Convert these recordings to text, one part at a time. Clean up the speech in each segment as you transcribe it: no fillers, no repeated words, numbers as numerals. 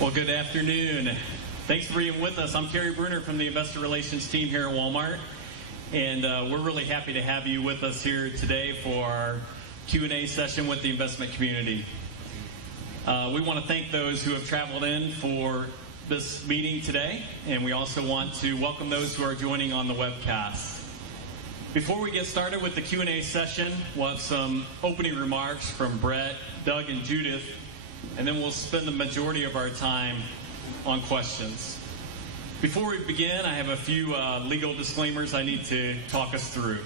Well, good afternoon. Thanks for being with us. I'm Kerry Bruner from the Investor Relations team here at Walmart, and we're really happy to have you with us here today for our Q&A session with the investment community. We want to thank those who have traveled in for this meeting today, and we also want to welcome those who are joining on the webcast. Before we get started with the Q&A session, we'll have some opening remarks from Brett, Doug, and Judith, and then we'll spend the majority of our time on questions. Before we begin, I have a few legal disclaimers I need to talk us through.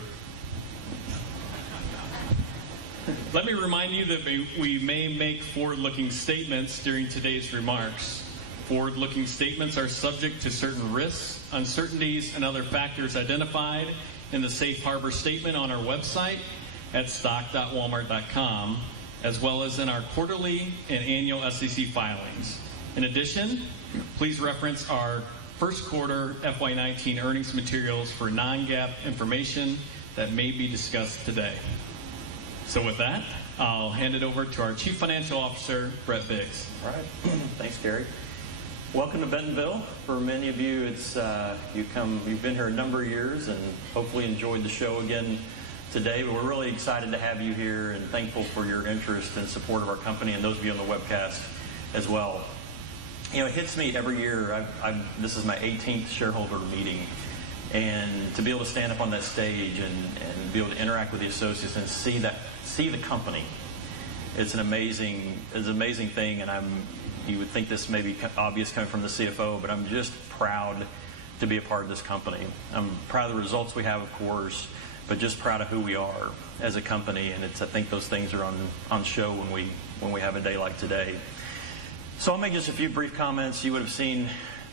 Let me remind you that we may make forward-looking statements during today's remarks. Forward-looking statements are subject to certain risks, uncertainties, and other factors identified in the Safe Harbor statement on our website at stock.walmart.com, as well as in our quarterly and annual SEC filings. In addition, please reference our first quarter FY19 earnings materials for non-GAAP information that may be discussed today. So with that, I'll hand it over to our Chief Financial Officer, Brett Biggs. All right. Thanks, Gary. Welcome to Bentonville. For many of you, you've been here a number of years and hopefully enjoyed the show again today, but we're really excited to have you here and thankful for your interest and support of our company and those of you on the webcast as well. You know, it hits me every year. This is my 18th shareholder meeting, and to be able to stand up on that stage and be able to interact with the associates and see the company, it's an amazing thing. And you would think this may be obvious coming from the CFO, but I'm just proud to be a part of this company. I'm proud of the results we have, of course, but just proud of who we are as a company, and I think those things are on show when we have a day like today. So I'll make just a few brief comments. You would have seen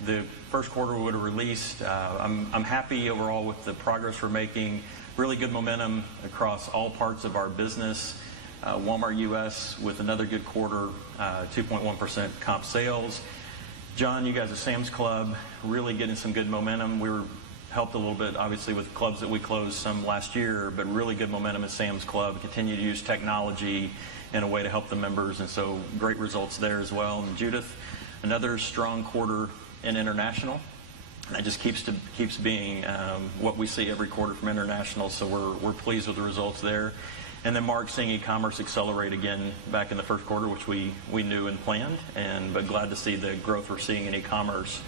the first quarter we would have released. I'm happy overall with the progress we're making. Really good momentum across all parts of our business. Walmart US with another good quarter, 2.1% comp sales. John, you guys at Sam's Club, really getting some good momentum. We were helped a little bit, obviously, with clubs that we closed some last year, but really good momentum at Sam's Club. Continue to use technology in a way to help the members, and so great results there as well. And Judith, another strong quarter in international. That just keeps being what we see every quarter from international, so we're pleased with the results there. And then Mark, seeing e-commerce accelerate again back in the first quarter, which we knew and planned, but glad to see the growth we're seeing in e-commerce.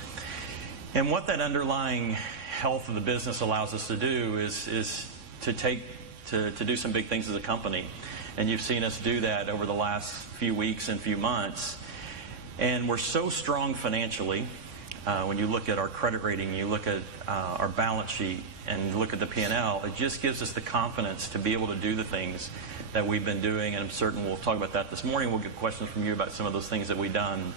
And what that underlying health of the business allows us to do is to do some big things as a company. And you've seen us do that over the last few weeks and few months. And we're so strong financially. When you look at our credit rating, you look at our balance sheet, and look at the P&L, it just gives us the confidence to be able to do the things that we've been doing. And I'm certain we'll talk about that this morning. We'll get questions from you about some of those things that we've done.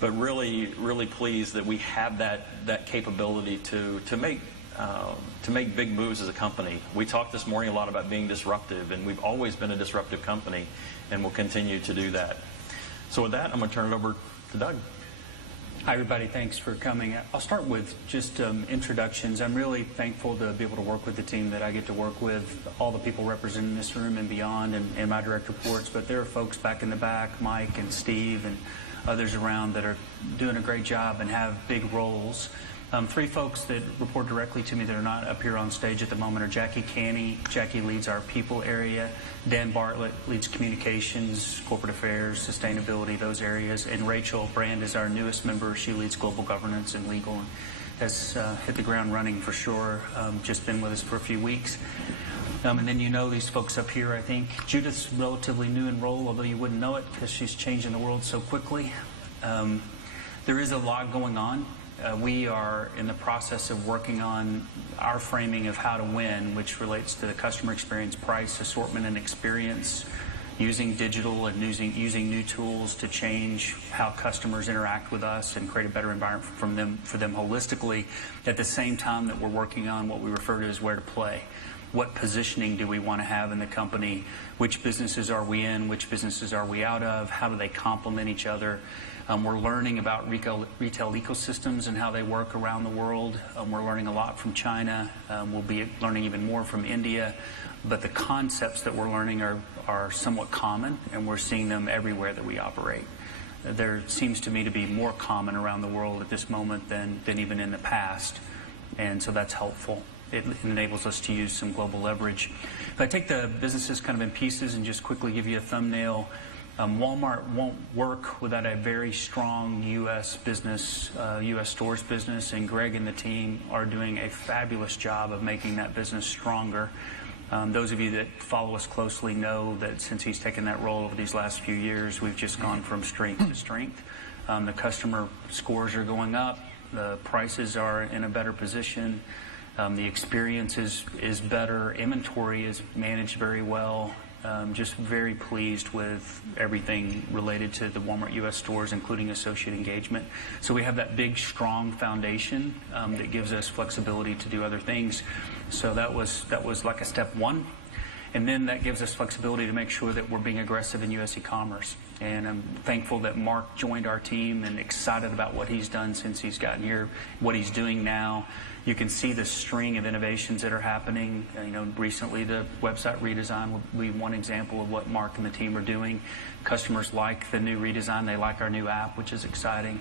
But really, really pleased that we have that capability to make big moves as a company. We talked this morning a lot about being disruptive, and we've always been a disruptive company, and we'll continue to do that. So with that, I'm going to turn it over to Doug. Hi, everybody. Thanks for coming. I'll start with just introductions. I'm really thankful to be able to work with the team that I get to work with, all the people represented in this room and beyond, and my direct reports. But there are folks back in the back, Mike and Steve and others around that are doing a great job and have big roles. Three folks that report directly to me that are not up here on stage at the moment are Jackie Canny. Jackie leads our people area. Dan Bartlett leads communications, corporate affairs, sustainability, those areas. And Rachel Brand is our newest member. She leads global governance and legal and has hit the ground running for sure. Just been with us for a few weeks. And then you know these folks up here, I think. Judith's relatively new in role, although you wouldn't know it because she's changing the world so quickly. There is a lot going on. We are in the process of working on our framing of how to win, which relates to the customer experience, price, assortment, and experience, using digital and using new tools to change how customers interact with us and create a better environment for them holistically, at the same time that we're working on what we refer to as where to play. What positioning do we want to have in the company? Which businesses are we in? Which businesses are we out of? How do they complement each other? We're learning about retail ecosystems and how they work around the world. We're learning a lot from China. We'll be learning even more from India. But the concepts that we're learning are somewhat common, and we're seeing them everywhere that we operate. there seems to me to be more common around the world at this moment than even in the past. And so that's helpful. It enables us to use some global leverage. If I take the businesses kind of in pieces and just quickly give you a thumbnail, Walmart won't work without a very strong U.S. business, U.S. stores business, and Greg and the team are doing a fabulous job of making that business stronger. Those of you that follow us closely know that since he's taken that role over these last few years, we've just gone from strength to strength. The customer scores are going up. The prices are in a better position. The experience is better. Inventory is managed very well. Just very pleased with everything related to the Walmart U.S. stores, including associate engagement. So we have that big, strong foundation that gives us flexibility to do other things. So that was like a step one. And then that gives us flexibility to make sure that we're being aggressive in U.S. e-commerce. And I'm thankful that Mark joined our team and excited about what he's done since he's gotten here, what he's doing now. You can see the string of innovations that are happening. Recently the website redesign will be one example of what Mark and the team are doing. Customers like the new redesign. They like our new app, which is exciting.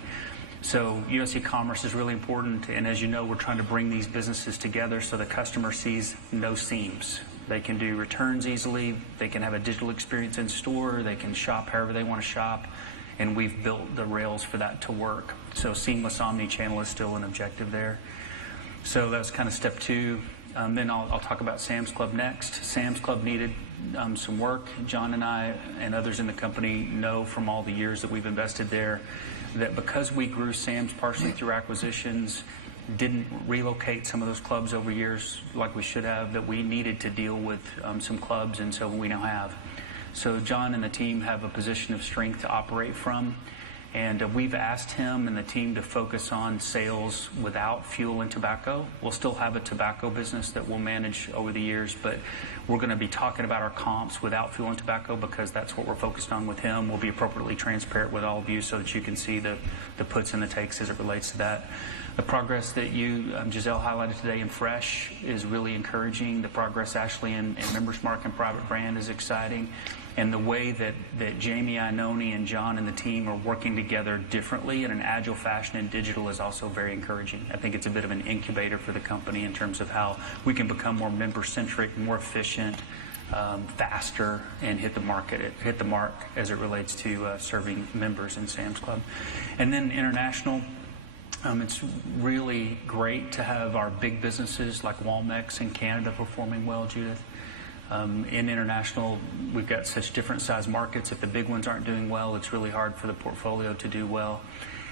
So U.S. e-commerce is really important. And as you know, we're trying to bring these businesses together so the customer sees no seams. They can do returns easily. They can have a digital experience in store. They can shop however they want to shop. And we've built the rails for that to work. So seamless omni-channel is still an objective there. So that's kind of step two. Then I'll talk about Sam's Club next. Sam's Club needed some work. John and I and others in the company know from all the years that we've invested there that because we grew Sam's partially through acquisitions, didn't relocate some of those clubs over years like we should have, that we needed to deal with some clubs, and so we now have. So John and the team have a position of strength to operate from. And we've asked him and the team to focus on sales without fuel and tobacco. We'll still have a tobacco business that we'll manage over the years, but we're going to be talking about our comps without fuel and tobacco because that's what we're focused on with him. We'll be appropriately transparent with all of you so that you can see the puts and the takes as it relates to that. The progress that you, Giselle, highlighted today in Fresh is really encouraging. The progress, Ashley, in Members Mark and Private Brand is exciting. And the way that Jamie Iannone and John and the team are working together differently in an agile fashion in digital is also very encouraging. I think it's a bit of an incubator for the company in terms of how we can become more member-centric, more efficient, faster, and hit the mark as it relates to serving members in Sam's Club. And then international. It's really great to have our big businesses like Walmex in Canada performing well, Judith. In international, we've got such different size markets. If the big ones aren't doing well, it's really hard for the portfolio to do well.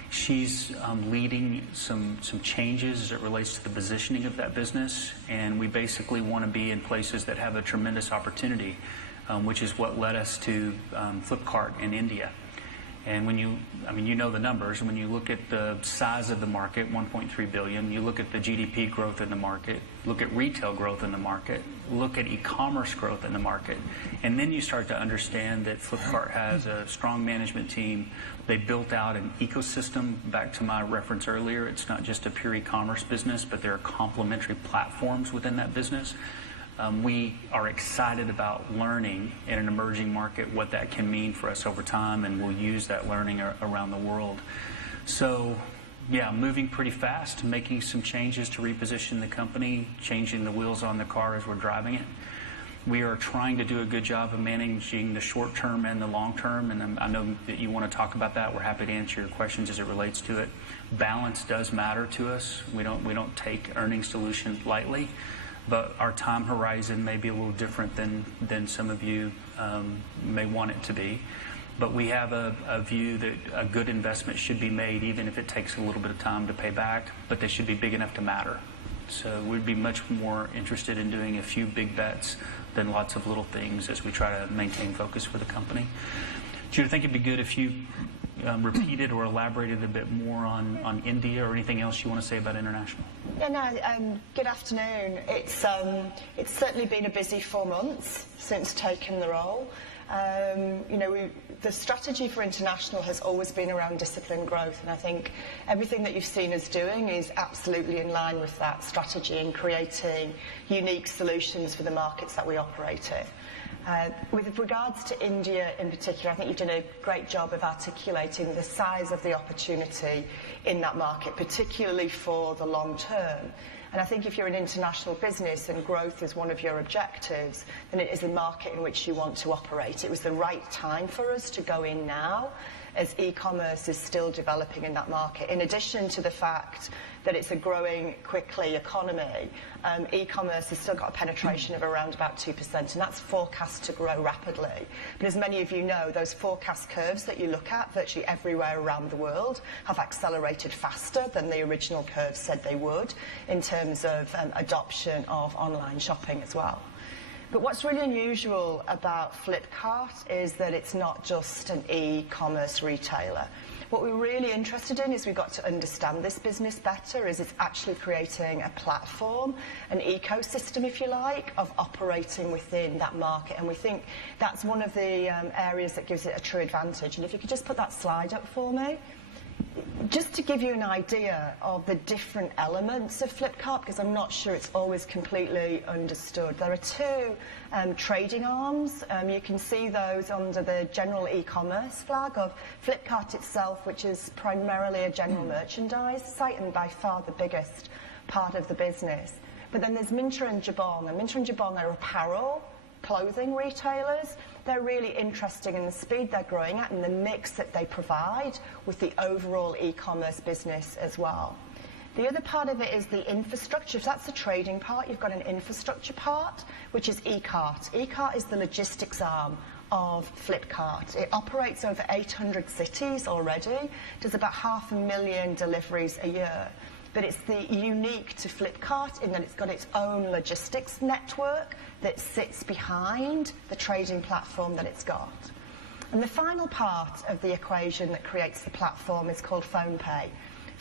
She's leading some changes as it relates to the positioning of that business, and we basically want to be in places that have a tremendous opportunity, which is what led us to Flipkart in India. And when you know the numbers, and when you look at the size of the market, 1.3 billion, you look at the GDP growth in the market, look at retail growth in the market, look at e-commerce growth in the market, and then you start to understand that Flipkart has a strong management team. They built out an ecosystem. Back to my reference earlier, it's not just a pure e-commerce business, but there are complementary platforms within that business. We are excited about learning in an emerging market what that can mean for us over time, and we'll use that learning around the world. So, yeah, moving pretty fast, making some changes to reposition the company, changing the wheels on the car as we're driving it. We are trying to do a good job of managing the short term and the long term, and I know that you want to talk about that. We're happy to answer your questions as it relates to it. Balance does matter to us. We don't take earnings dilution lightly. But our time horizon may be a little different than some of you may want it to be. But we have a view that a good investment should be made even if it takes a little bit of time to pay back, but they should be big enough to matter. So we'd be much more interested in doing a few big bets than lots of little things as we try to maintain focus for the company. Jude, I think it'd be good if you repeated or elaborated a bit more on India or anything else you want to say about international. Yeah, no, good afternoon. It's certainly been a busy 4 months since taking the role. The strategy for international has always been around disciplined growth, and I think everything that you've seen us doing is absolutely in line with that strategy and creating unique solutions for the markets that we operate in. With regards to India in particular, I think you've done a great job of articulating the size of the opportunity in that market, particularly for the long term. And I think if you're an international business and growth is one of your objectives, then it is a market in which you want to operate. It was the right time for us to go in now, as e-commerce is still developing in that market. In addition to the fact that it's a growing quickly economy, e-commerce has still got a penetration of around about 2%, and that's forecast to grow rapidly. But as many of you know, those forecast curves that you look at virtually everywhere around the world have accelerated faster than the original curves said they would in terms of adoption of online shopping as well. But what's really unusual about Flipkart is that it's not just an e-commerce retailer. What we're really interested in is we got to understand this business better, is it's actually creating a platform, an ecosystem, if you like, of operating within that market. And we think that's one of the areas that gives it a true advantage. And if you could just put that slide up for me. Just to give you an idea of the different elements of Flipkart, because I'm not sure it's always completely understood. There are two trading arms. You can see those under the general e-commerce flag of Flipkart itself, which is primarily a general merchandise site and by far the biggest part of the business. But then there's Myntra and Jabong, and Myntra and Jabong are apparel, clothing retailers. They're really interesting in the speed they're growing at and the mix that they provide with the overall e-commerce business as well. The other part of it is the infrastructure. If that's the trading part, you've got an infrastructure part, which is eCart. eCart is the logistics arm of Flipkart. It operates over 800 cities already, does about 500,000 deliveries a year. But it's unique to Flipkart in that it's got its own logistics network that sits behind the trading platform that it's got. And the final part of the equation that creates the platform is called PhonePe.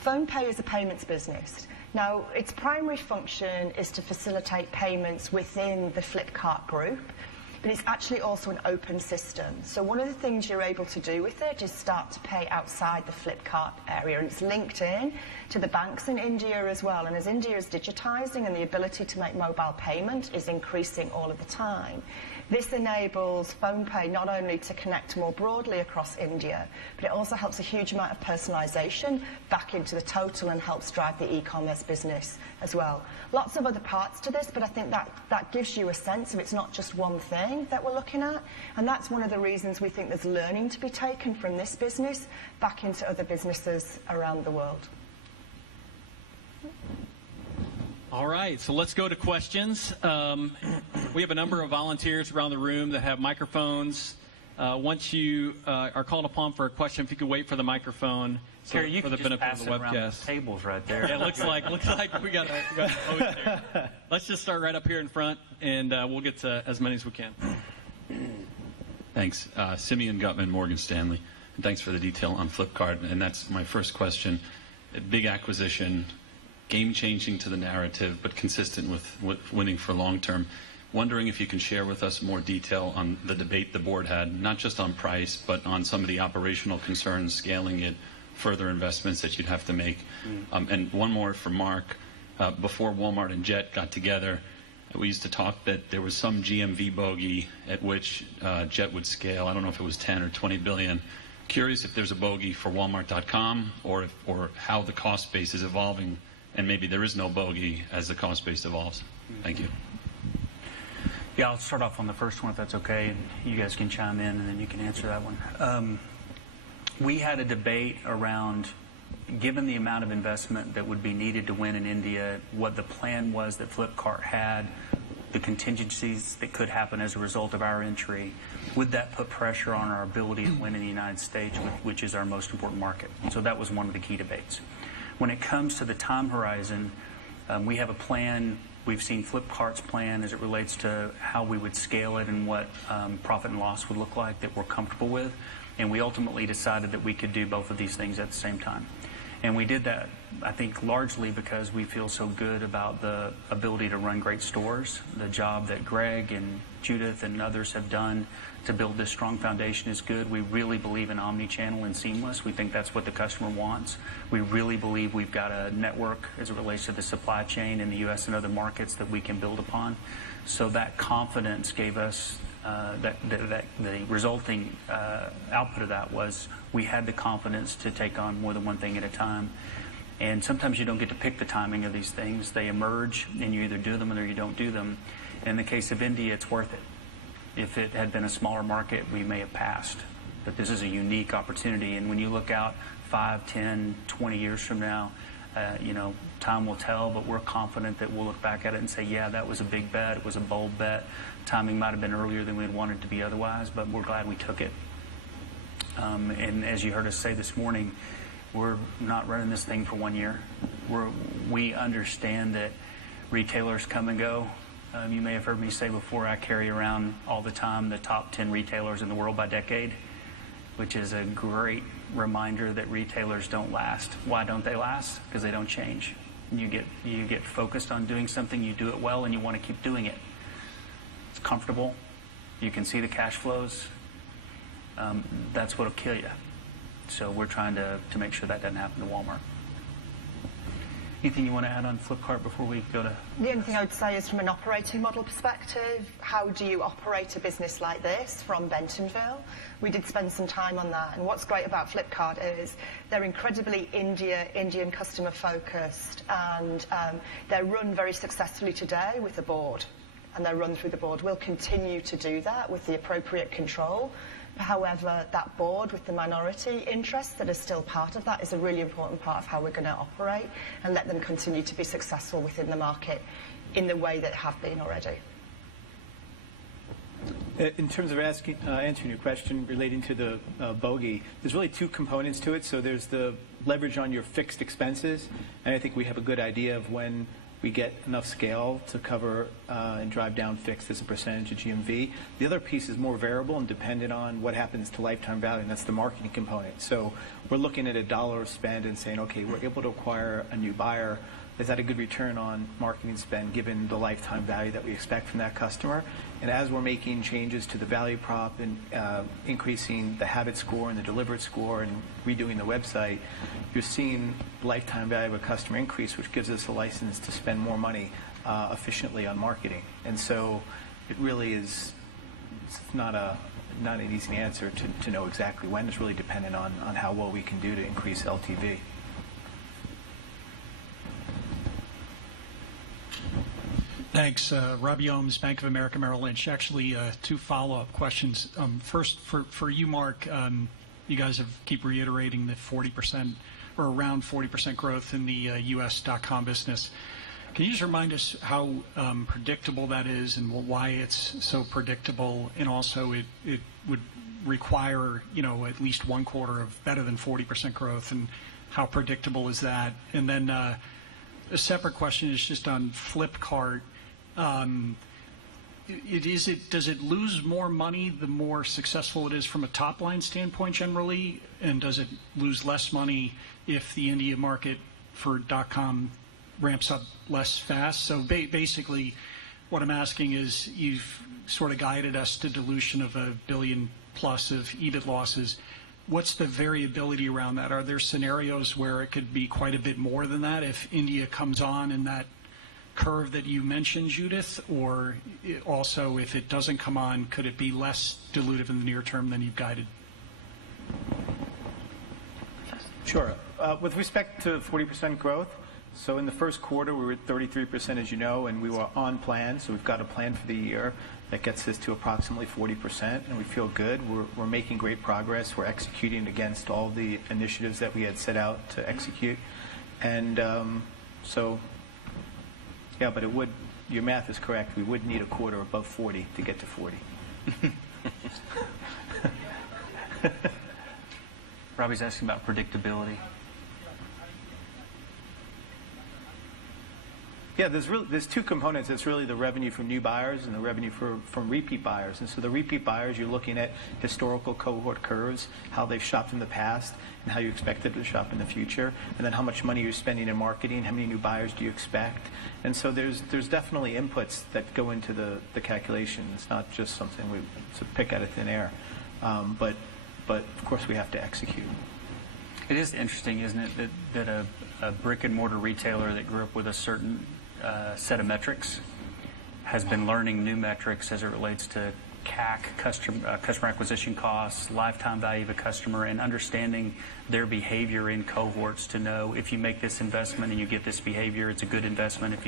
PhonePe is a payments business. Now, its primary function is to facilitate payments within the Flipkart group, but it's actually also an open system. So one of the things you're able to do with it is start to pay outside the Flipkart area, and it's linked in to the banks in India as well. And as India is digitizing and the ability to make mobile payment is increasing all of the time, this enables PhonePe not only to connect more broadly across India, but it also helps a huge amount of personalization back into the total and helps drive the e-commerce business as well. Lots of other parts to this, but I think that gives you a sense of it's not just one thing that we're looking at, and that's one of the reasons we think there's learning to be taken from this business back into other businesses around the world. All right, so let's go to questions. We have a number of volunteers around the room that have microphones. Once you are called upon for a question, if you could wait for the microphone Terry, you for can the just benefit pass of the it around webcast. the tables right there. Yeah, it looks like we got a vote there. Let's just start right up here in front, and we'll get to as many as we can. Thanks. Simeon Gutman, Morgan Stanley. And thanks for the detail on Flipkart. And that's my first question. A big acquisition, game-changing to the narrative, but consistent with winning for long-term. Wondering if you can share with us more detail on the debate the board had, not just on price, but on some of the operational concerns, scaling it, further investments that you'd have to make. And one more for Mark. Before Walmart and Jet got together, we used to talk that there was some GMV bogey at which Jet would scale. I don't know if it was 10 or 20 billion. Curious if there's a bogey for Walmart.com or how the cost base is evolving, and maybe there is no bogey as the cost base evolves. Thank you. Yeah, I'll start off on the first one if that's okay, and you guys can chime in and then you can answer that one. We had a debate around, given the amount of investment that would be needed to win in India, what the plan was that Flipkart had, the contingencies that could happen as a result of our entry. Would that put pressure on our ability to win in the United States, which is our most important market? So that was one of the key debates. When it comes to the time horizon, we have a plan. We've seen Flipkart's plan as it relates to how we would scale it and what profit and loss would look like that we're comfortable with. And we ultimately decided that we could do both of these things at the same time. And we did that, I think, largely because we feel so good about the ability to run great stores. The job that Greg and Judith and others have done to build this strong foundation is good. We really believe in omni-channel and seamless. We think that's what the customer wants. We really believe we've got a network as it relates to the supply chain in the U.S. and other markets that we can build upon. So that confidence gave us the resulting output of that was we had the confidence to take on more than one thing at a time. And sometimes you don't get to pick the timing of these things. They emerge, and you either do them or you don't do them. In the case of India, it's worth it. If it had been a smaller market, we may have passed. But this is a unique opportunity. And when you look out 5, 10, 20 years from now, time will tell, but we're confident that we'll look back at it and say, yeah, that was a big bet. It was a bold bet. Timing might have been earlier than we'd wanted to be otherwise, but we're glad we took it. And as you heard us say this morning, we're not running this thing for 1 year. We understand that retailers come and go. You may have heard me say before, I carry around all the time the top 10 retailers in the world by decade, which is a great reminder that retailers don't last. Why don't they last? Because they don't change. You get focused on doing something, you do it well, and you want to keep doing it. It's comfortable. You can see the cash flows. That's what'll kill you. So we're trying to make sure that doesn't happen to Walmart. Anything you want to add on Flipkart before we go to... The only thing I would say is from an operating model perspective, how do you operate a business like this from Bentonville? We did spend some time on that. And what's great about Flipkart is they're incredibly Indian customer focused, and they're run very successfully today with the board. And they're run through the board. We'll continue to do that with the appropriate control. However, that board with the minority interests that are still part of that is a really important part of how we're going to operate and let them continue to be successful within the market in the way that have been already. In terms of answering your question relating to the bogey, there's really two components to it. So there's the leverage on your fixed expenses, and I think we have a good idea of when we get enough scale to cover and drive down fixed as a percentage of GMV. The other piece is more variable and dependent on what happens to lifetime value, and that's the marketing component. So we're looking at $1 of spend and saying, okay, we're able to acquire a new buyer. Is that a good return on marketing spend given the lifetime value that we expect from that customer? And as we're making changes to the value prop and increasing the habit score and the delivered score and redoing the website, you're seeing lifetime value of a customer increase, which gives us a license to spend more money efficiently on marketing. And so it really is not an easy answer to know exactly when. It's really dependent on how well we can do to increase LTV. Thanks. Robbie Ohms, Bank of America Merrill Lynch. Actually, two follow-up questions. First, for you, Mark, you guys keep reiterating the 40% or around 40% growth in the US.com business. Can you just remind us how predictable that is and why it's so predictable? And also, it would require, at least one quarter of better than 40% growth, and how predictable is that? And then a separate question is just on Flipkart. Does it lose more money the more successful it is from a top-line standpoint generally? And does it lose less money if the India market for .com ramps up less fast? So basically, what I'm asking is, you've sort of guided us to dilution of $1 billion plus of EBIT losses. What's the variability around that? Are there scenarios where it could be quite a bit more than that if India comes on in that curve that you mentioned, Judith? Or also, if it doesn't come on, could it be less dilutive in the near term than you've guided? Sure. With respect to 40% growth, so in the first quarter we were at 33%, as you know, and we were on plan. So we've got a plan for the year that gets us to approximately 40%, and we feel good. We're making great progress. We're executing against all the initiatives that we had set out to execute. And yeah, but your math is correct. We would need a quarter above 40 to get to 40. Robbie's asking about predictability. Yeah, there's two components. It's really the revenue from new buyers and the revenue from repeat buyers. And so the repeat buyers, you're looking at historical cohort curves, how they've shopped in the past and how you expect them to shop in the future, and then how much money you're spending in marketing, how many new buyers do you expect. And so there's definitely inputs that go into the calculation. It's not just something we pick out of thin air. But of course we have to execute. It is interesting, isn't it, that a brick and mortar retailer that grew up with a certain set of metrics has been learning new metrics as it relates to CAC, customer acquisition costs, lifetime value of a customer, and understanding their behavior in cohorts to know if you make this investment and you get this behavior, it's a good investment.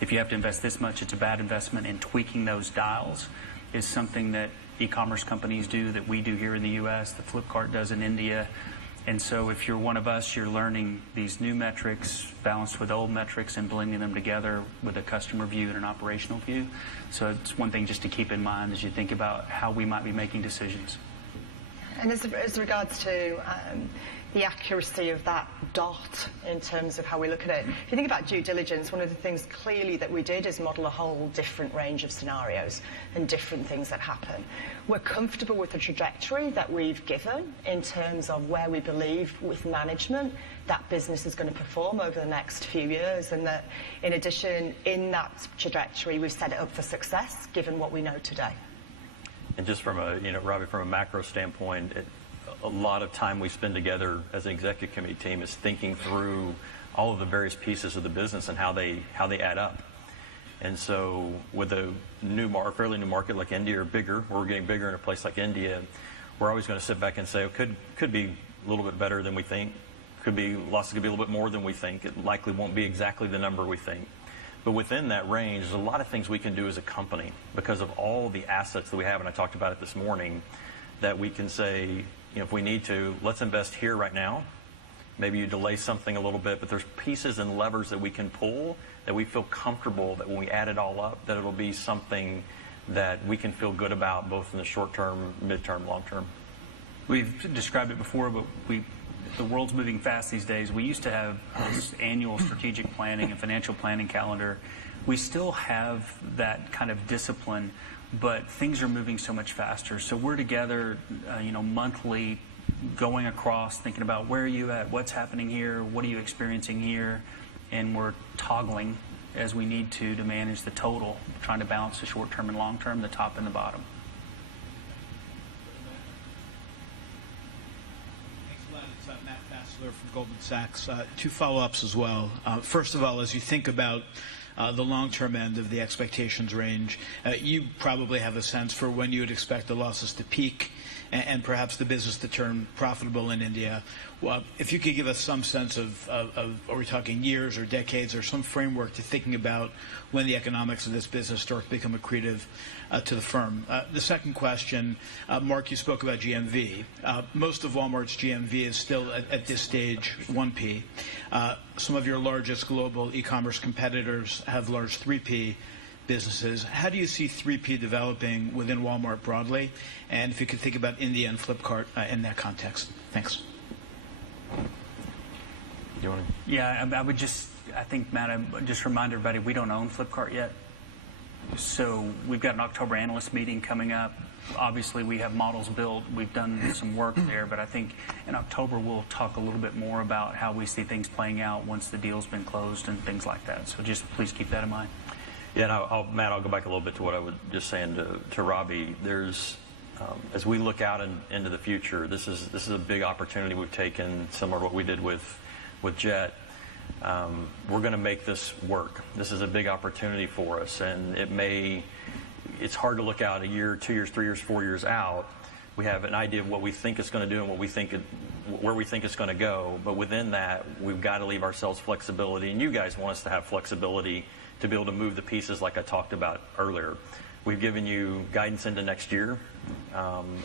If you have to invest this much, it's a bad investment. And tweaking those dials is something that e-commerce companies do, that we do here in the U.S., that Flipkart does in India. And so if you're one of us, you're learning these new metrics balanced with old metrics and blending them together with a customer view and an operational view. So it's one thing just to keep in mind as you think about how we might be making decisions. And as regards to the accuracy of that dot in terms of how we look at it, if you think about due diligence, one of the things clearly that we did is model a whole different range of scenarios and different things that happen. We're comfortable with the trajectory that we've given in terms of where we believe with management that business is going to perform over the next few years, and that in addition, in that trajectory, we've set it up for success given what we know today. And just from a, Robbie, from a macro standpoint, a lot of time we spend together as an executive committee team is thinking through all of the various pieces of the business and how they add up. And so with a fairly new market like India, or bigger, we're getting bigger in a place like India, we're always going to sit back and say, could be a little bit better than we think. Losses could be a little bit more than we think. It likely won't be exactly the number we think. But within that range, there's a lot of things we can do as a company because of all the assets that we have, and I talked about it this morning, that we can say, if we need to, let's invest here right now. Maybe you delay something a little bit, but there's pieces and levers that we can pull that we feel comfortable that when we add it all up, that it'll be something that we can feel good about both in the short term, midterm, long term. We've described it before, but the world's moving fast these days. We used to have this annual strategic planning and financial planning calendar. We still have that kind of discipline, but things are moving so much faster. So we're together, monthly, going across, thinking about where are you at, what's happening here, what are you experiencing here, and we're toggling as we need to manage the total, trying to balance the short term and long term, the top and the bottom. From Goldman Sachs. Two follow-ups as well. First of all, as you think about the long-term end of the expectations range, you probably have a sense for when you would expect the losses to peak and perhaps the business to turn profitable in India. Well, if you could give us some sense of are we talking years or decades or some framework to thinking about when the economics of this business start to become accretive to the firm. The second question, Mark, you spoke about GMV. Most of Walmart's GMV is still at this stage 1P. Some of your largest global e-commerce competitors have large 3P businesses. How do you see 3P developing within Walmart broadly? And if you could think about India and Flipkart in that context. Thanks. You want to? Yeah, I think, Matt, I just remind everybody, we don't own Flipkart yet. So we've got an October analyst meeting coming up. Obviously, we have models built. We've done some work there, but I think in October we'll talk a little bit more about how we see things playing out once the deal's been closed and things like that. So just please keep that in mind. Yeah, and Matt, I'll go back a little bit to what I was just saying to Robbie. There's, as we look out into the future, this is a big opportunity we've taken, similar to what we did with Jet. We're going to make this work. This is a big opportunity for us, and it's hard to look out a year, 2 years, 3 years, 4 years out. We have an idea of what we think it's going to do and where we think it's going to go. But within that, we've got to leave ourselves flexibility, and you guys want us to have flexibility to be able to move the pieces like I talked about earlier. We've given you guidance into next year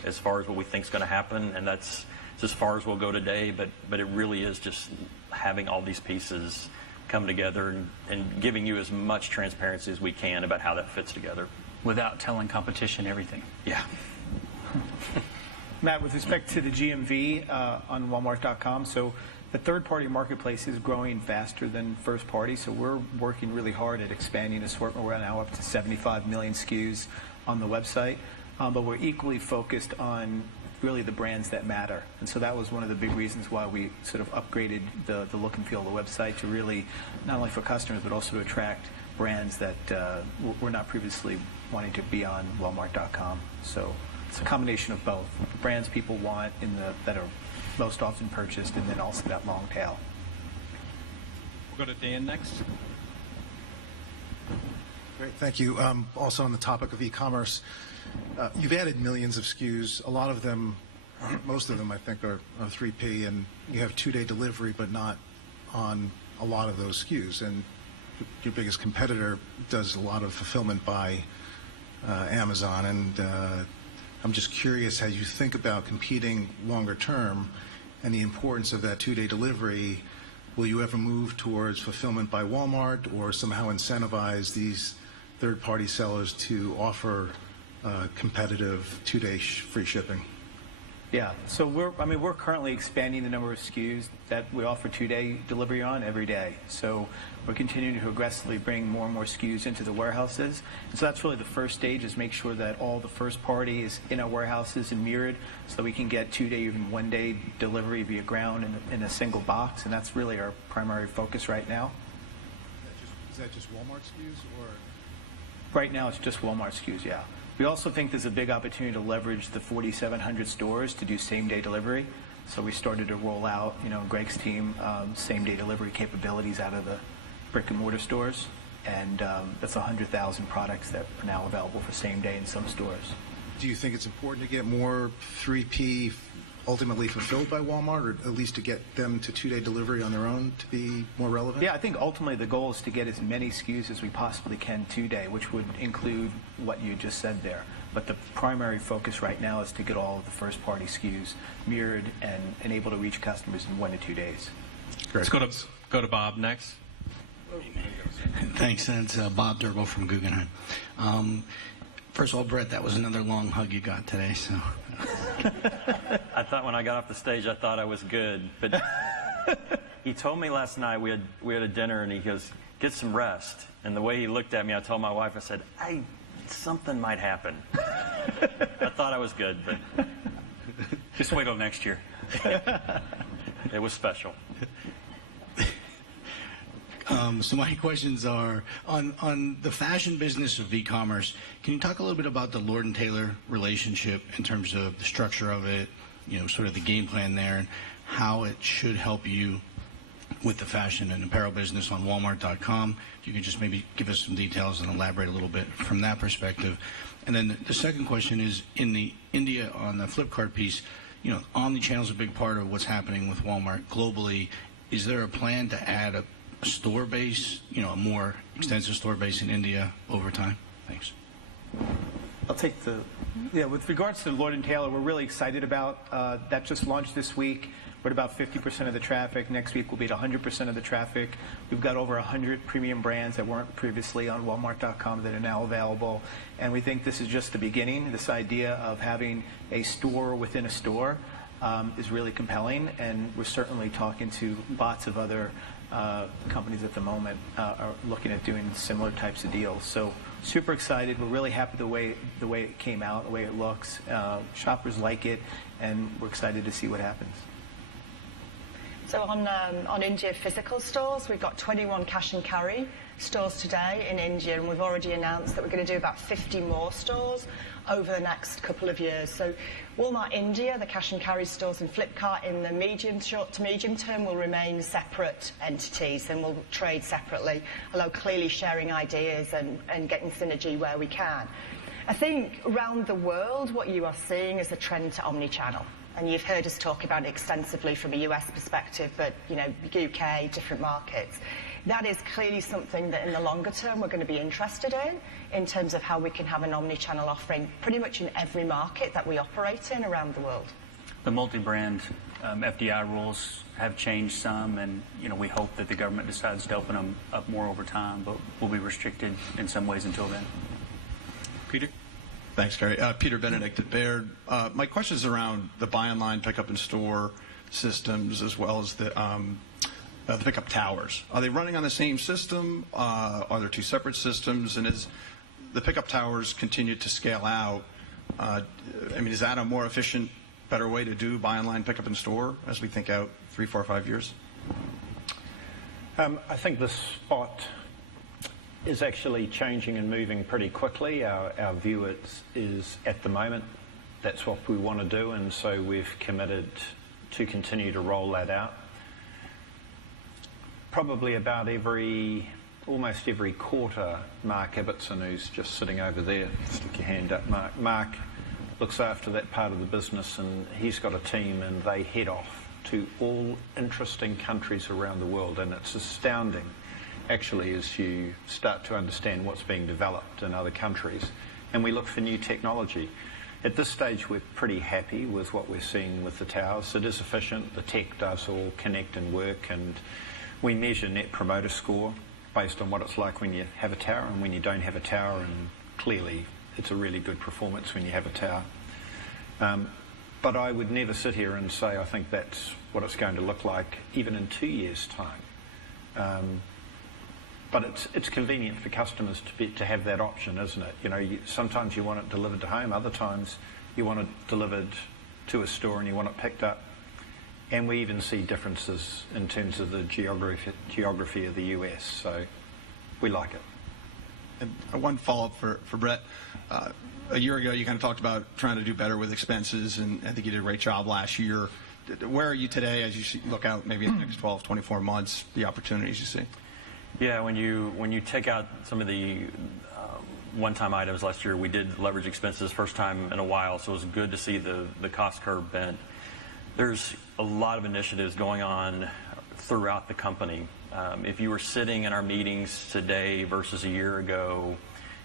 as far as what we think is going to happen, and that's as far as we'll go today, but it really is just having all these pieces come together and giving you as much transparency as we can about how that fits together. Without telling competition everything. Yeah. Matt, with respect to the GMV on Walmart.com, so the third-party marketplace is growing faster than first-party, so we're working really hard at expanding assortment. We're now up to 75 million SKUs on the website, but we're equally focused on really the brands that matter. And so that was one of the big reasons why we sort of upgraded the look and feel of the website to really, not only for customers, but also to attract brands that were not previously wanting to be on Walmart.com. So it's a combination of both. The brands people want that are most often purchased, and then also that long tail. We'll go to Dan next. Great, thank you. Also on the topic of e-commerce, you've added millions of SKUs. A lot of them, most of them I think are 3P, and you have 2-day delivery, but not on a lot of those SKUs. And your biggest competitor does a lot of fulfillment by Amazon. And I'm just curious how you think about competing longer term and the importance of that 2-day delivery. Will you ever move towards fulfillment by Walmart or somehow incentivize these third-party sellers to offer competitive 2-day free shipping? Yeah, so we're currently expanding the number of SKUs that we offer 2-day delivery on every day. So we're continuing to aggressively bring more and more SKUs into the warehouses. And so that's really the first stage, is make sure that all the first party is in our warehouses and mirrored, so that we can get 2-day, even 1-day delivery via ground in a single box. And that's really our primary focus right now. Is that just Walmart SKUs or? Right now it's just Walmart SKUs, yeah. We also think there's a big opportunity to leverage the 4,700 stores to do same-day delivery. So we started to roll out, Greg's team, same-day delivery capabilities out of the brick-and-mortar stores. And that's 100,000 products that are now available for same-day in some stores. Do you think it's important to get more 3P ultimately fulfilled by Walmart, or at least to get them to 2-day delivery on their own to be more relevant? Yeah, I think ultimately the goal is to get as many SKUs as we possibly can 2-day, which would include what you just said there. But the primary focus right now is to get all of the first-party SKUs mirrored and able to reach customers in 1 to 2 days. Great. Let's go to Bob next. Thanks. It's Bob Durbo from Guggenheim. First of all, Brett, that was another long hug you got today. So, I thought when I got off the stage, I thought I was good. But he told me last night, we had a dinner, and he goes, "Get some rest." And the way he looked at me, I told my wife, I said, something might happen. I thought I was good, but Just wait till next year. it was special. So my questions are on the fashion business of e-commerce. Can you talk a little bit about the Lord & Taylor relationship in terms of the structure of it, sort of the game plan there, and how it should help you with the fashion and apparel business on Walmart.com? If you could just maybe give us some details and elaborate a little bit from that perspective. And then the second question is, in the India, on the Flipkart piece, omnichannel is a big part of what's happening with Walmart globally. Is there a plan to add a store base, a more extensive store base in India over time? Thanks. I'll take with regards to Lord & Taylor, we're really excited about that. Just launched this week. We're at about 50% of the traffic. Next week we'll be at 100% of the traffic. We've got over 100 premium brands that weren't previously on Walmart.com that are now available. And we think this is just the beginning. This idea of having a store within a store is really compelling. And we're certainly talking to lots of other companies at the moment are looking at doing similar types of deals. So super excited. We're really happy the way it came out, the way it looks. Shoppers like it, and we're excited to see what happens. So on India physical stores, we've got 21 cash and carry stores today in India, and we've already announced that we're going to do about 50 more stores over the next couple of years. So Walmart India, the cash and carry stores, and Flipkart in the short to medium term will remain separate entities and will trade separately, although clearly sharing ideas and getting synergy where we can. I think around the world what you are seeing is a trend to omnichannel. And you've heard us talk about it extensively from a US perspective, but UK, different markets. That is clearly something that in the longer term we're going to be interested in terms of how we can have an omni-channel offering pretty much in every market that we operate in around the world. The multi-brand FDI rules have changed some, and we hope that the government decides to open them up more over time, but we'll be restricted in some ways until then. Peter? Thanks, Gary. Peter Benedict at Baird. My question is around the buy online, pick up in store systems, as well as the pickup towers. Are they running on the same system? Are there two separate systems? And as the pickup towers continue to scale out, is that a more efficient, better way to do buy online, pick up in store as we think out 3, 4, 5 years? I think the spot is actually changing and moving pretty quickly. Our view is at the moment that's what we want to do, and so we've committed to continue to roll that out. Probably about every almost every quarter, Mark Ibbotson, who's just sitting over there, stick your hand up, Mark. Mark looks after that part of the business, and he's got a team, and they head off to all interesting countries around the world, and it's astounding, actually, as you start to understand what's being developed in other countries, and we look for new technology. At this stage, we're pretty happy with what we're seeing with the towers. It is efficient, the tech does all connect and work, and we measure Net Promoter Score based on what it's like when you have a tower and when you don't have a tower, and clearly it's a really good performance when you have a tower. But I would never sit here and say I think that's what it's going to look like even in 2 years' time. But it's convenient for customers to have that option, isn't it? You know, sometimes you want it delivered to home, other times you want it delivered to a store and you want it picked up. And we even see differences in terms of the geography of the US, so we like it. And one follow-up for Brett. A year ago, you kind of talked about trying to do better with expenses, and I think you did a great job last year. Where are you today as you look out maybe in the next 12, 24 months, the opportunities you see? Yeah, when you take out some of the one-time items last year, we did leverage expenses first time in a while, so it was good to see the cost curve bent. There's a lot of initiatives going on throughout the company. If you were sitting in our meetings today versus a year ago,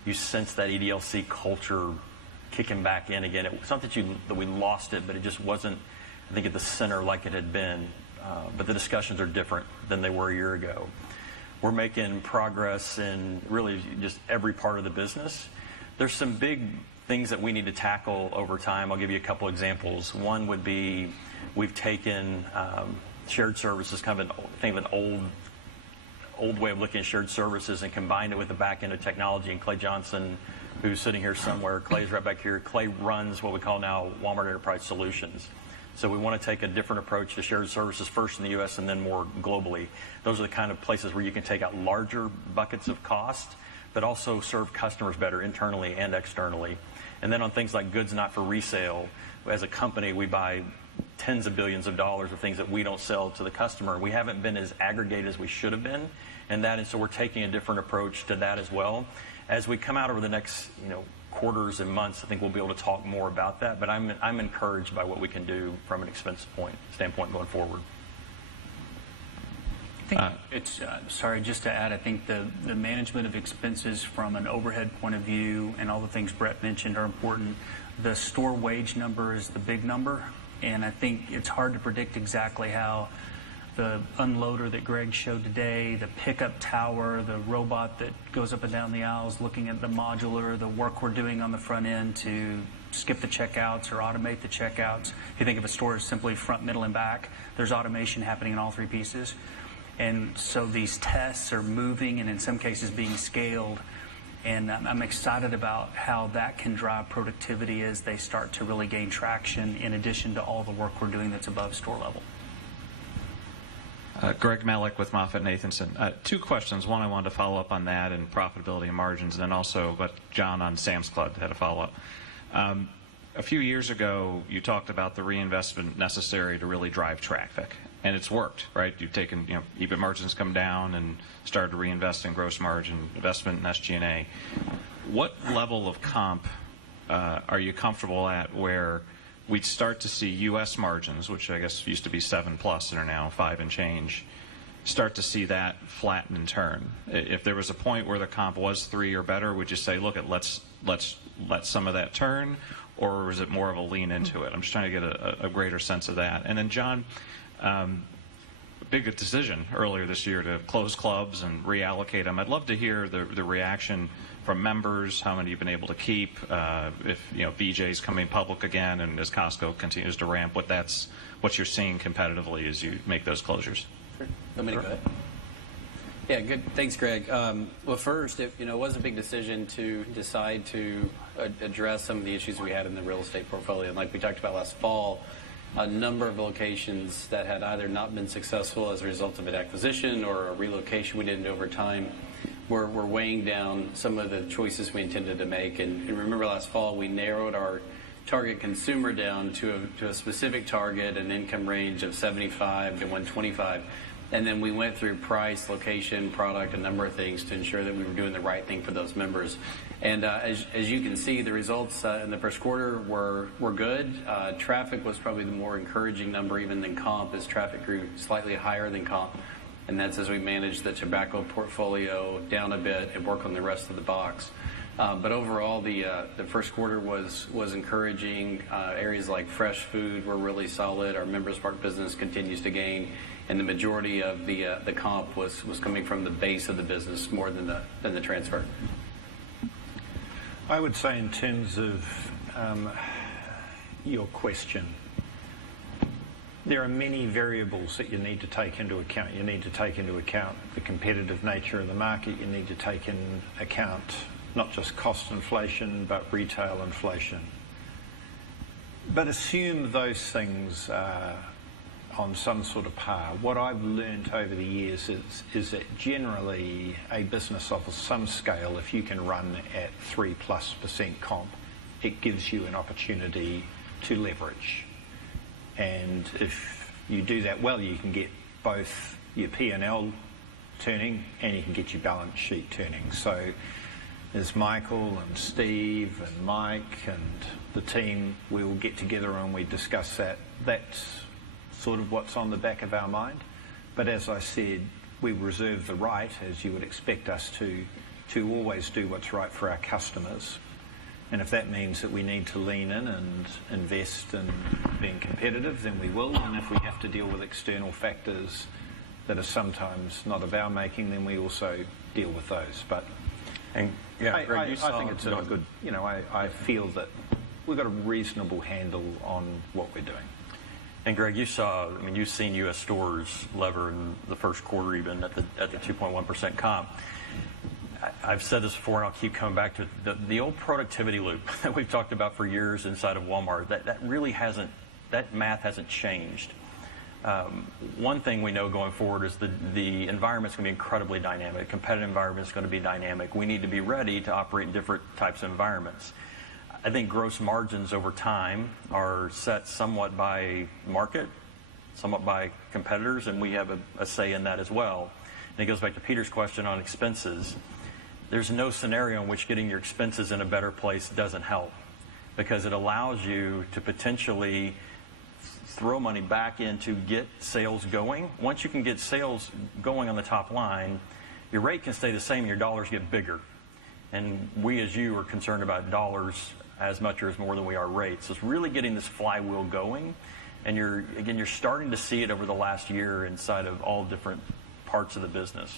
you sense that EDLC culture kicking back in again. It's not that we lost it, but it just wasn't, I think, at the center like it had been. But the discussions are different than they were a year ago. We're making progress in really just every part of the business. There's some big things that we need to tackle over time. I'll give you a couple examples. One would be we've taken shared services, kind of an old way of looking at shared services, and combined it with the back end of technology. And Clay Johnson, who's sitting here somewhere, Clay's right back here. Clay runs what we call now Walmart Enterprise Solutions. So we want to take a different approach to shared services, first in the U.S. and then more globally. Those are the kind of places where you can take out larger buckets of cost, but also serve customers better internally and externally. And then on things like goods not for resale, as a company, we buy tens of billions of dollars of things that we don't sell to the customer. We haven't been as aggregated as we should have been, and so we're taking a different approach to that as well. As we come out over the next quarters and months, I think we'll be able to talk more about that. But I'm encouraged by what we can do from an expense standpoint going forward. I think it's sorry, just to add, I think the management of expenses from an overhead point of view and all the things Brett mentioned are important. The store wage number is the big number, and I think it's hard to predict exactly how the unloader that Greg showed today, the pickup tower, the robot that goes up and down the aisles looking at the modular, the work we're doing on the front end to skip the checkouts or automate the checkouts. If you think of a store as simply front, middle, and back, there's automation happening in all three pieces. And so these tests are moving and in some cases being scaled. And I'm excited about how that can drive productivity as they start to really gain traction in addition to all the work we're doing that's above store level. Greg Malik with MoffettNathanson. Two questions. One, I wanted to follow up on that and profitability and margins, and then also, but John on Sam's Club had a follow-up. A few years ago, you talked about the reinvestment necessary to really drive traffic, and it's worked, right? You've taken, EBIT margins come down and started to reinvest in gross margin, investment in SG&A. What level of comp are you comfortable at where we'd start to see U.S. margins, which I guess used to be 7+ and are now 5 and change, start to see that flatten and turn? If there was a point where the comp was 3 or better, would you say, look, let's let some of that turn, or is it more of a lean into it? I'm just trying to get a greater sense of that. And then, John, a big decision earlier this year to close clubs and reallocate them. I'd love to hear the reaction from members, how many you've been able to keep, if BJ's coming public again, and as Costco continues to ramp, what you're seeing competitively as you make those closures. Sure. Want me to go ahead? Yeah, good. Thanks, Greg. Well, first, it was a big decision to decide to address some of the issues we had in the real estate portfolio. And like we talked about last fall, a number of locations that had either not been successful as a result of an acquisition or a relocation we did over time were weighing down some of the choices we intended to make. And remember last fall, we narrowed our target consumer down to a specific target, an income range of 75 to 125. And then we went through price, location, product, a number of things to ensure that we were doing the right thing for those members. And as you can see, the results in the first quarter were good. Traffic was probably the more encouraging number even than comp, as traffic grew slightly higher than comp. And that's as we managed the tobacco portfolio down a bit and work on the rest of the box. But overall, the first quarter was encouraging. Areas like fresh food were really solid. Our Members Park business continues to gain, and the majority of the comp was coming from the base of the business more than the transfer. I would say in terms of your question, there are many variables that you need to take into account. You need to take into account the competitive nature of the market. You need to take into account not just cost inflation, but retail inflation. But assume those things are on some sort of par. What I've learned over the years is that generally a business of some scale, if you can run at 3+% comp, it gives you an opportunity to leverage. And if you do that well, you can get both your P&L turning and you can get your balance sheet turning. So as Michael and Steve and Mike and the team, we will get together and we discuss that. That's sort of what's on the back of our mind. But as I said, we reserve the right, as you would expect us to always do what's right for our customers. And if that means that we need to lean in and invest in being competitive, then we will. And if we have to deal with external factors that are sometimes not of our making, then we also deal with those. But Greg, I think it's a good, I feel that we've got a reasonable handle on what we're doing. And Greg, you've seen U.S. stores lever in the first quarter even at the 2.1% comp. I've said this before, and I'll keep coming back to it. The old productivity loop that we've talked about for years inside of Walmart, that really hasn't, that math hasn't changed. One thing we know going forward is the environment's going to be incredibly dynamic. Competitive environment is going to be dynamic. We need to be ready to operate in different types of environments. I think gross margins over time are set somewhat by market, somewhat by competitors, and we have a say in that as well. And it goes back to Peter's question on expenses. There's no scenario in which getting your expenses in a better place doesn't help, because it allows you to potentially throw money back in to get sales going. Once you can get sales going on the top line, your rate can stay the same, your dollars get bigger. And we, as you, are concerned about dollars as much or as more than we are rates. So it's really getting this flywheel going. And you're starting to see it over the last year inside of all different parts of the business.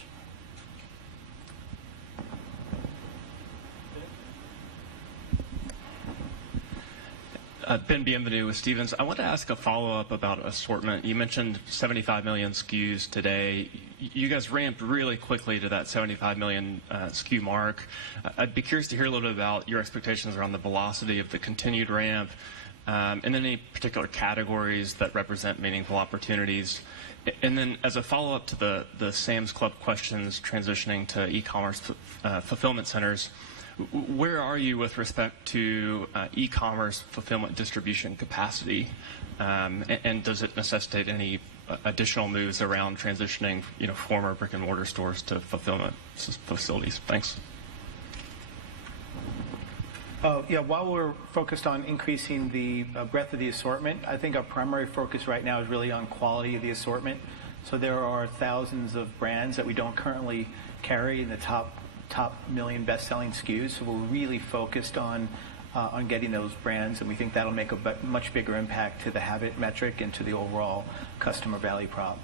Ben Bienvenu with Stephens. I want to ask a follow-up about assortment. You mentioned 75 million SKUs today. You guys ramped really quickly to that 75 million SKU mark. I'd be curious to hear a little bit about your expectations around the velocity of the continued ramp, and then any particular categories that represent meaningful opportunities. And then as a follow-up to the Sam's Club questions transitioning to e-commerce fulfillment centers, where are you with respect to e-commerce fulfillment distribution capacity, and does it necessitate any additional moves around transitioning, former brick and mortar stores to fulfillment facilities? Thanks. While we're focused on increasing the breadth of the assortment, I think our primary focus right now is really on quality of the assortment. So there are thousands of brands that we don't currently carry in the top million best-selling SKUs. So we're really focused on getting those brands, and we think that'll make a much bigger impact to the habit metric and to the overall customer value prop.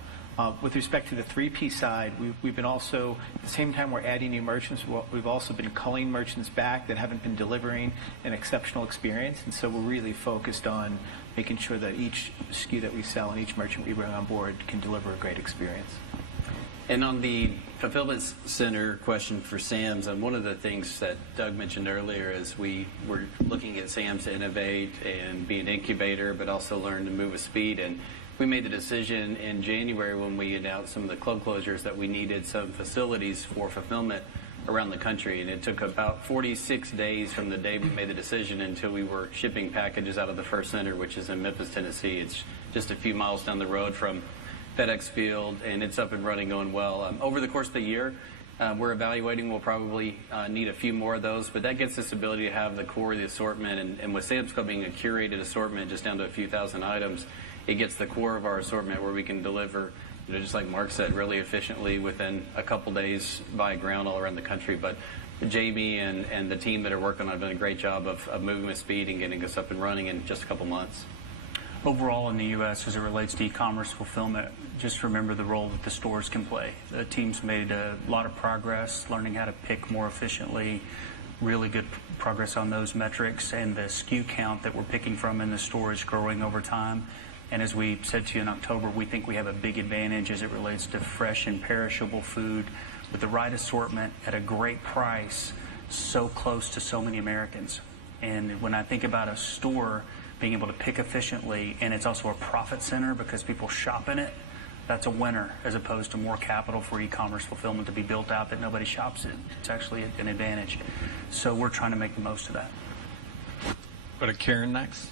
With respect to the 3P side, we've been also, at the same time we're adding new merchants, we've also been culling merchants back that haven't been delivering an exceptional experience. And so we're really focused on making sure that each SKU that we sell and each merchant we bring on board can deliver a great experience. And on the fulfillment center question for Sam's, one of the things that Doug mentioned earlier is we were looking at Sam's to innovate and be an incubator, but also learn to move with speed. And we made the decision in January when we announced some of the club closures that we needed some facilities for fulfillment around the country. And it took about 46 days from the day we made the decision until we were shipping packages out of the first center, which is in Memphis, Tennessee. It's just a few miles down the road from FedEx Field, and it's up and running, going well. Over the course of the year, we're evaluating. We'll probably need a few more of those, but that gets us the ability to have the core of the assortment. And with Sam's Club being a curated assortment, just down to a few thousand items, it gets the core of our assortment where we can deliver, just like Mark said, really efficiently within a couple days by ground all around the country. But Jamie and the team that are working on it have done a great job of moving with speed and getting us up and running in just a couple months. Overall in the U.S., as it relates to e-commerce fulfillment, just remember the role that the stores can play. The team's made a lot of progress learning how to pick more efficiently, really good progress on those metrics, and the SKU count that we're picking from in the store is growing over time. And as we said to you in October, we think we have a big advantage as it relates to fresh and perishable food with the right assortment at a great price, so close to so many Americans. And when I think about a store being able to pick efficiently, and it's also a profit center because people shop in it, that's a winner, as opposed to more capital for e-commerce fulfillment to be built out that nobody shops in. It's actually an advantage. So we're trying to make the most of that. Go to Karen next.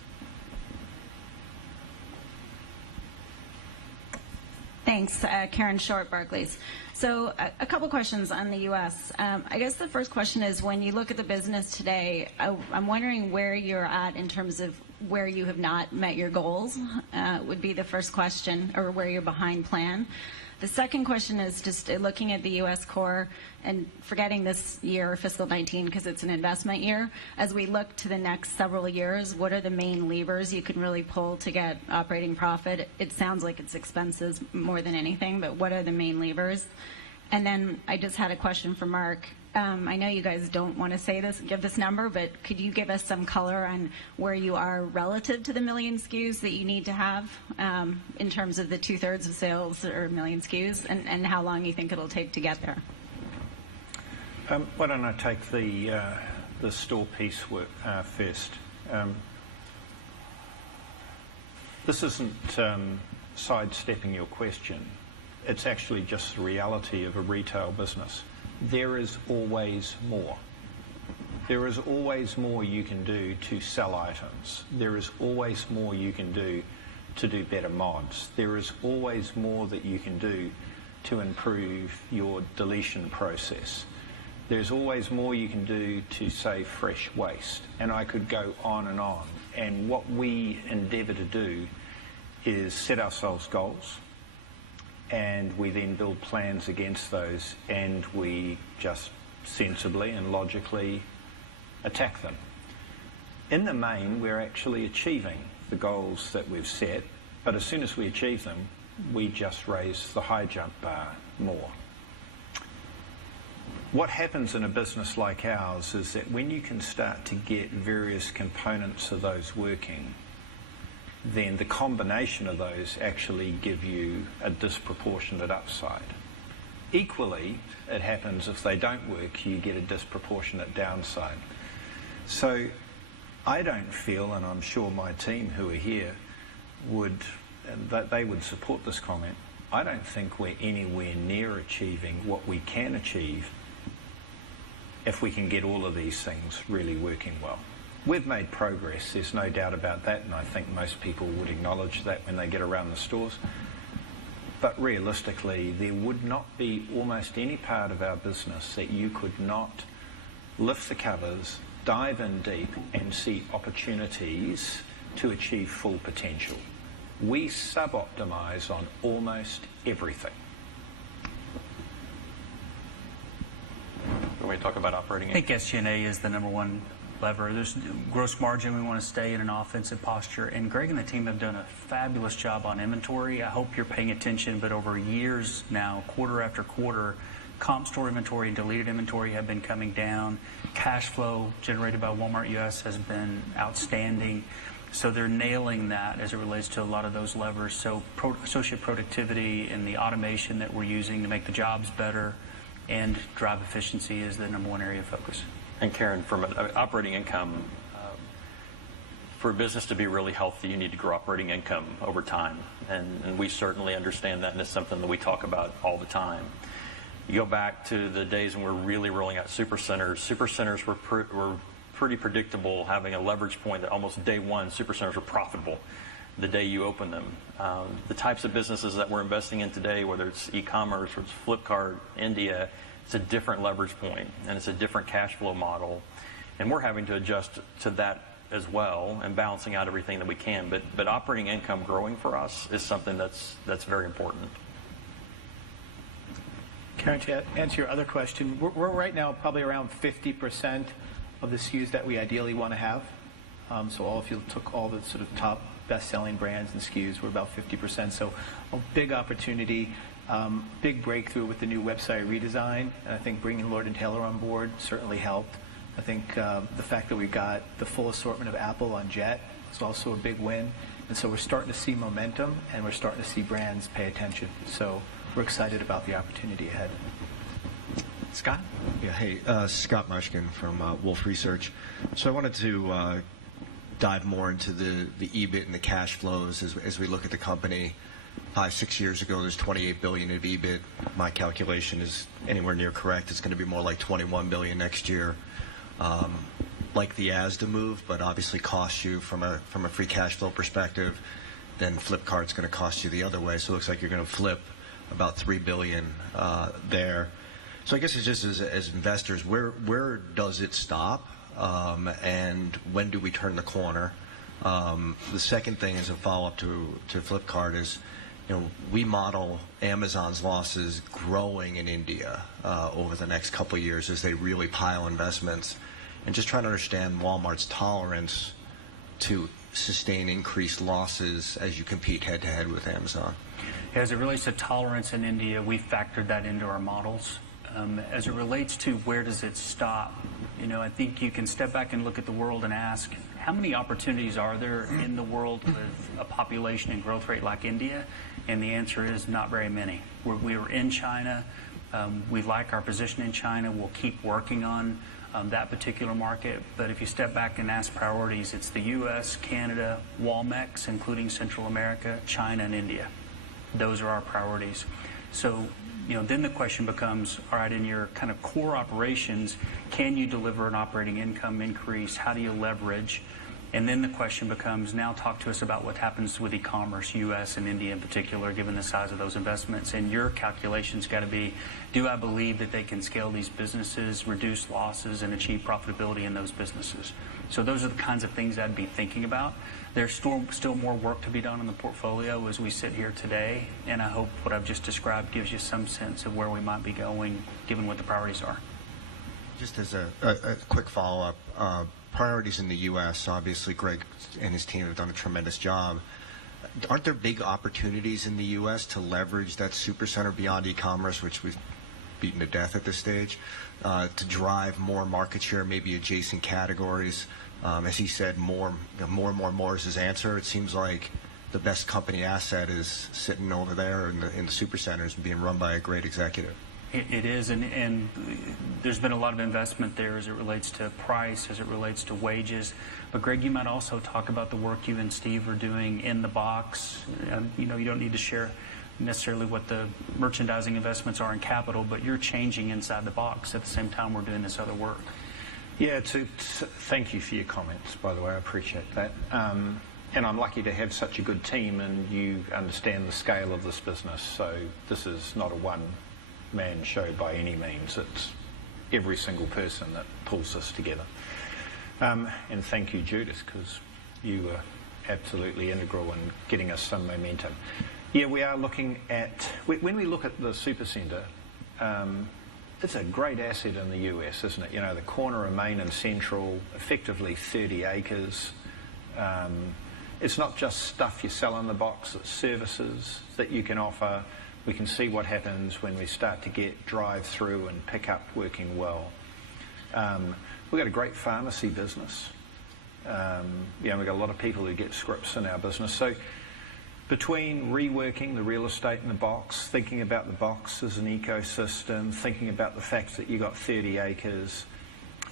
Thanks. Karen Short, Barclays. So a couple questions on the U.S. I guess the first question is, when you look at the business today, I'm wondering where you're at in terms of where you have not met your goals, would be the first question, or where you're behind plan. The second question is just looking at the U.S. core and forgetting this year, fiscal 19, because it's an investment year. As we look to the next several years, what are the main levers you can really pull to get operating profit? It sounds like it's expenses more than anything, but what are the main levers? And then I just had a question for Mark. I know you guys don't want to say this, give this number, but could you give us some color on where you are relative to the million SKUs that you need to have in terms of the 2/3 of sales or million SKUs, and how long you think it'll take to get there? Why don't I take the store piece first? This isn't sidestepping your question. It's actually just the reality of a retail business. There is always more. There is always more you can do to sell items. There is always more you can do to do better mods. There is always more that you can do to improve your deletion process. There's always more you can do to save fresh waste. And I could go on and on. And what we endeavour to do is set ourselves goals, and we then build plans against those, and we just sensibly and logically attack them. In the main, we're actually achieving the goals that we've set, but as soon as we achieve them, we just raise the high jump bar more. What happens in a business like ours is that when you can start to get various components of those working, then the combination of those actually give you a disproportionate upside. Equally, it happens if they don't work, you get a disproportionate downside. So I don't feel, and I'm sure my team who are here they would support this comment, I don't think we're anywhere near achieving what we can achieve if we can get all of these things really working well. We've made progress, there's no doubt about that, and I think most people would acknowledge that when they get around the stores. But realistically, there would not be almost any part of our business that you could not lift the covers, dive in deep, and see opportunities to achieve full potential. We sub-optimize on almost everything. When we talk about operating, I think SG&A is the number one lever. There's gross margin. We want to stay in an offensive posture. And Greg and the team have done a fabulous job on inventory. I hope you're paying attention, but over years now, quarter after quarter, comp store inventory and deleted inventory have been coming down. Cash flow generated by Walmart US has been outstanding. So they're nailing that as it relates to a lot of those levers. So associate productivity and the automation that we're using to make the jobs better and drive efficiency is the number one area of focus. And Karen, from an operating income, for a business to be really healthy, you need to grow operating income over time. And we certainly understand that, and it's something that we talk about all the time. You go back to the days when we were really rolling out supercenters. Supercenters were pretty predictable, having a leverage point that almost day one, supercenters were profitable. the day you open them. The types of businesses that we're investing in today, whether it's e-commerce or it's Flipkart, India, it's a different leverage point and it's a different cash flow model. And we're having to adjust to that as well and balancing out everything that we can. But operating income growing for us is something that's very important. Karen, to answer your other question, we're right now probably around 50% of the SKUs that we ideally want to have. So if you took all the sort of top best-selling brands and SKUs, we're about 50%. So a big opportunity, big breakthrough with the new website redesign. And I think bringing Lord & Taylor on board certainly helped. I think the fact that we got the full assortment of Apple on Jet is also a big win. And so we're starting to see momentum, and we're starting to see brands pay attention. So we're excited about the opportunity ahead. Scott? Yeah, hey, Scott Mushkin from Wolfe Research. So I wanted to dive more into the EBIT and the cash flows as we look at the company. 5-6 years ago, there's $28 billion of EBIT. My calculation is anywhere near correct. It's going to be more like $21 billion next year. Like the Asda move, but obviously costs you from a free cash flow perspective. Then Flipkart's going to cost you the other way. So it looks like you're going to flip about $3 billion there. So I guess it's just as investors, where does it stop? And when do we turn the corner? The second thing is a follow-up to Flipkart is, we model Amazon's losses growing in India over the next couple of years as they really pile investments. And just trying to understand Walmart's tolerance to sustain increased losses as you compete head-to-head with Amazon. As it relates to tolerance in India, we factored that into our models. As it relates to where does it stop, I think you can step back and look at the world and ask, how many opportunities are there in the world with a population and growth rate like India? And the answer is not very many. We were in China. We like our position in China. We'll keep working on that particular market. But if you step back and ask priorities, it's the U.S., Canada, Walmex, including Central America, China, and India. Those are our priorities. So, then the question becomes, all right, in your kind of core operations, can you deliver an operating income increase? How do you leverage? And then the question becomes, now talk to us about what happens with e-commerce, U.S. and India in particular, given the size of those investments. And your calculation's got to be, do I believe that they can scale these businesses, reduce losses, and achieve profitability in those businesses? So those are the kinds of things I'd be thinking about. There's still more work to be done in the portfolio as we sit here today, and I hope what I've just described gives you some sense of where we might be going, given what the priorities are. Just as a quick follow-up, priorities in the U.S., obviously Greg and his team have done a tremendous job. Aren't there big opportunities in the U.S. to leverage that supercenter beyond e-commerce, which we've beaten to death at this stage, to drive more market share, maybe adjacent categories? As he said, more is his answer. It seems like the best company asset is sitting over there in the supercenters and being run by a great executive. It is, and there's been a lot of investment there as it relates to price, as it relates to wages. But Greg, you might also talk about the work you and Steve are doing in the box. You don't need to share necessarily what the merchandising investments are in capital, but you're changing inside the box at the same time we're doing this other work. Yeah, thank you for your comments, by the way. I appreciate that. And I'm lucky to have such a good team, and you understand the scale of this business. So this is not a one-man show by any means. It's every single person that pulls this together. And thank you, Judith, because you were absolutely integral in getting us some momentum. Yeah, we are looking at, when we look at the supercenter, it's a great asset in the US, isn't it? The corner of Main and Central, effectively 30 acres. It's not just stuff you sell in the box, it's services that you can offer. We can see what happens when we start to get drive-through and pick-up working well. We've got a great pharmacy business. We've got a lot of people who get scripts in our business. So between reworking the real estate in the box, thinking about the box as an ecosystem, thinking about the fact that you've got 30 acres,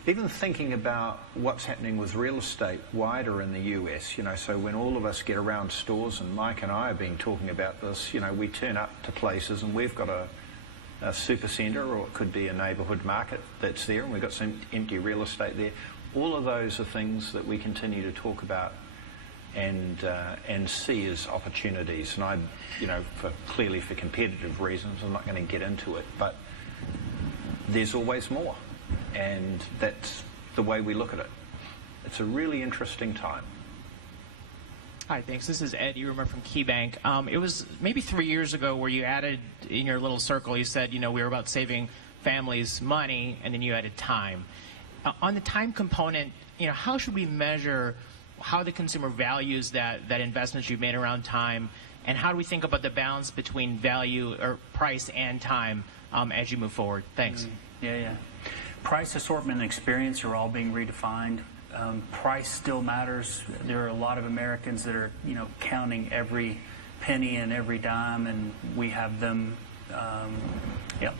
even thinking about what's happening with real estate wider in the US, so when all of us get around stores, and Mike and I have been talking about this, we turn up to places and we've got a supercenter, or it could be a neighbourhood market that's there, and we've got some empty real estate there. All of those are things that we continue to talk about and see as opportunities. And I, clearly for competitive reasons, I'm not going to get into it, but there's always more, and that's the way we look at it. It's a really interesting time. Hi, thanks. This is Ed Ewermer from KeyBank. It was maybe 3 years ago where you added in your little circle, you said, we were about saving families money, and then you added time. On the time component, how should we measure how the consumer values that investment you've made around time, and how do we think about the balance between value or price and time as you move forward? Thanks. Yeah. Price, assortment, and experience are all being redefined. Price still matters. There are a lot of Americans that are, counting every penny and every dime, and we have them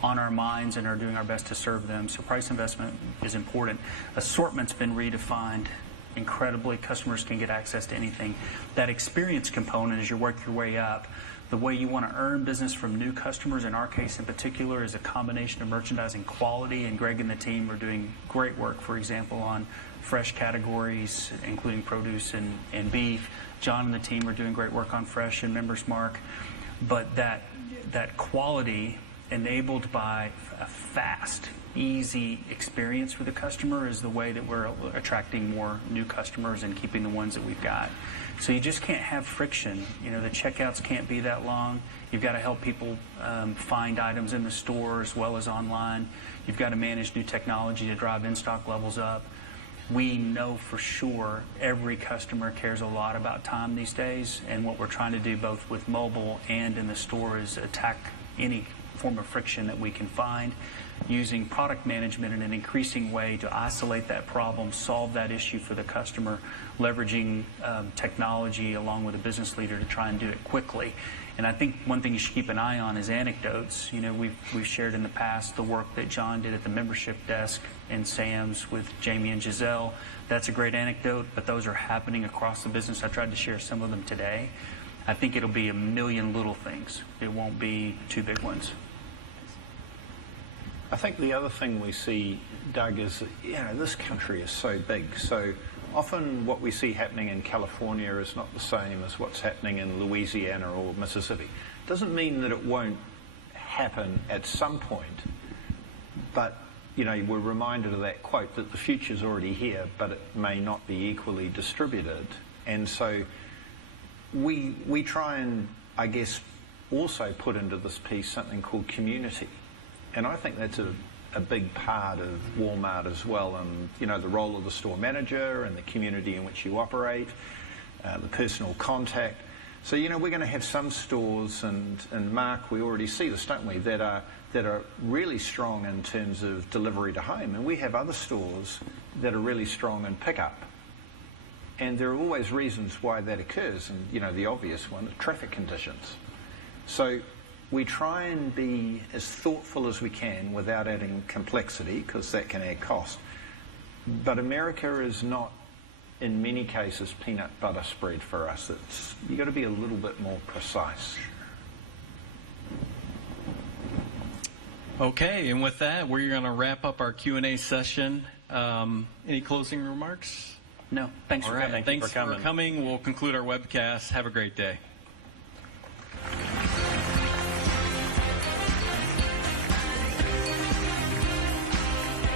on our minds and are doing our best to serve them. So price investment is important. Assortment's been redefined incredibly. Customers can get access to anything. That experience component, as you work your way up, the way you want to earn business from new customers, in our case in particular, is a combination of merchandising quality, and Greg and the team are doing great work, for example, on fresh categories, including produce and beef. John and the team are doing great work on fresh and Members Mark. But that quality enabled by a fast, easy experience for the customer is the way that we're attracting more new customers and keeping the ones that we've got. So you just can't have friction. The checkouts can't be that long. You've got to help people find items in the store as well as online. You've got to manage new technology to drive in-stock levels up. We know for sure every customer cares a lot about time these days, and what we're trying to do both with mobile and in the store is attack any form of friction that we can find, using product management in an increasing way to isolate that problem, solve that issue for the customer, leveraging technology along with a business leader to try and do it quickly. And I think one thing you should keep an eye on is anecdotes. We've shared in the past the work that John did at the membership desk in Sam's with Jamie and Giselle. That's a great anecdote, but those are happening across the business. I tried to share some of them today. I think it'll be a million little things. It won't be two big ones. I think the other thing we see, Doug, is this country is so big. So often what we see happening in California is not the same as what's happening in Louisiana or Mississippi. Doesn't mean that it won't happen at some point, but we're reminded of that quote that the future's already here, but it may not be equally distributed. And so we try and, I guess, also put into this piece something called community. And I think that's a big part of Walmart as well, and the role of the store manager and the community in which you operate, the personal contact. So we're going to have some stores, and Mark, we already see this, don't we, that are really strong in terms of delivery to home, and we have other stores that are really strong in pickup. And there are always reasons why that occurs, and the obvious one, traffic conditions. So we try and be as thoughtful as we can without adding complexity, because that can add cost. But America is not, in many cases, peanut butter spread for us. You've got to be a little bit more precise. Okay, and with that, we're going to wrap up our Q&A session. Any closing remarks? No. Thanks All for right. coming. Thanks for coming. We'll conclude our webcast. Have a great day.